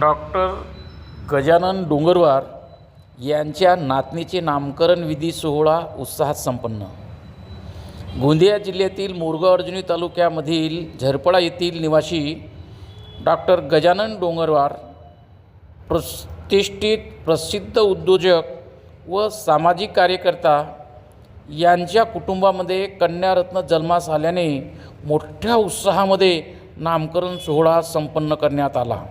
Doctor Gajanan Dongarwar यांच्या नातनीचे नामकरण विधी सोहळा उत्साहात संपन्न। गोंदिया जिल्ह्यातील मोरगाव अर्जुनी तालुक्यामधील झरपडा येथील निवासी डॉक्टर गजानन डोंगरवार प्रतिष्ठित प्रसिद्ध उद्योजक व सामाजिक कार्यकर्ता यांच्या कुटुंबामध्ये कन्यारत्न जन्मास आल्याने मोठ्या उत्साहामध्ये नामकरण सोहळा संपन्न करण्यात आला।